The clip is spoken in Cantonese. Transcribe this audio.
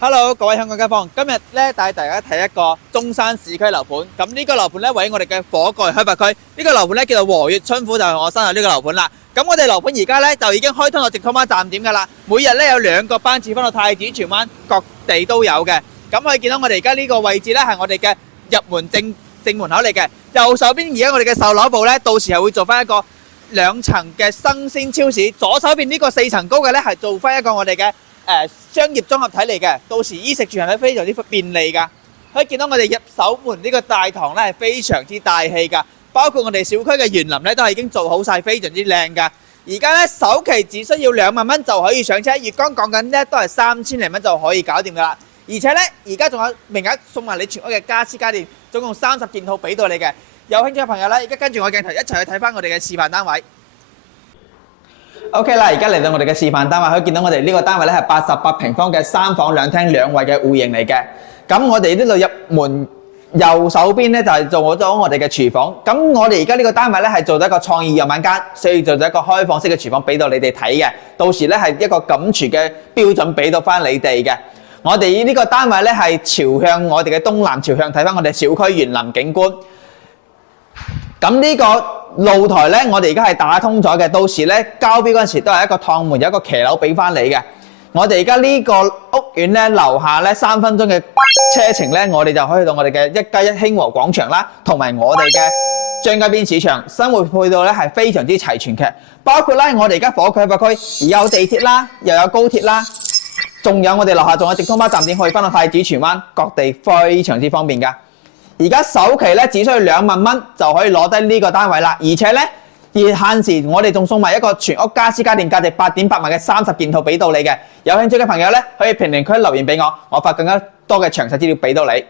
Hello，各位香港街坊，今日咧帶大家睇一個中山市區樓盤。咁呢個樓盤咧位於我哋嘅火蓋開發區。呢個樓盤咧叫做和悅春府，就係我身後呢個樓盤啦。咁我哋樓盤而家咧就已經開通咗直通巴站點㗎啦。每日咧有2個班次翻到太子、荃灣各地都有嘅。咁可以見到我哋而家呢個位置咧係我哋嘅入門正門口嚟嘅。右手邊而家我哋嘅售樓部咧，到時係會做翻一個2層嘅生鮮超市。左手邊呢個4層高嘅咧係做翻一個我哋嘅商業綜合體嚟嘅，到時衣食住行咧非常之便利㗎。可以見到我哋入手門呢個大堂咧係非常之大氣㗎，包括我哋小區嘅園林咧都係已經做好晒，非常之靚㗎。而家咧首期只需要2萬蚊就可以上車，月光講緊咧都係3000零蚊就可以搞掂㗎啦。而且咧而家仲有名額送埋你全屋嘅家私家電，總共30件套俾到你嘅。有興趣嘅朋友咧，而家跟住我鏡頭一齊去睇翻我哋嘅示範單位。OK 啦，而家嚟到我哋嘅示範單位，可以見到我哋呢個單位咧係88平方嘅3房2廳2衛嘅戶型嚟嘅。咁我哋呢度入門右手邊咧就係做咗我哋嘅廚房。咁我哋而家呢個單位咧係做咗一個創意樣板間，所以做咗一個開放式嘅廚房俾到你哋睇嘅。到時咧係一個錦廚嘅標準俾到翻你哋嘅。我哋呢個單位咧係朝向我哋嘅東南朝向，睇翻我哋小區園林景觀。咁呢個露台咧，我哋而家係打通咗嘅，到時咧交標嗰陣時都係一個趟門，有一個騎樓俾翻你嘅。我哋而家呢個屋苑咧，樓下咧3分鐘嘅車程咧，我哋就可以去到我哋嘅1+1興和廣場啦，同埋我哋嘅張家邊市場，生活配套咧係非常之齊全嘅。包括咧我哋而家火區開發區而有地鐵啦，又有高鐵啦，仲有我哋樓下仲有直通巴站點可以翻到太子、荃灣各地，非常之方便㗎。而家首期咧只需要2萬蚊就可以攞低呢個單位啦，而且咧而限時我哋仲送埋一個全屋家私家電價值8.8萬嘅30件套俾到你嘅。有興趣嘅朋友咧可以評論區留言俾我，我發更加多嘅詳細資料俾到你。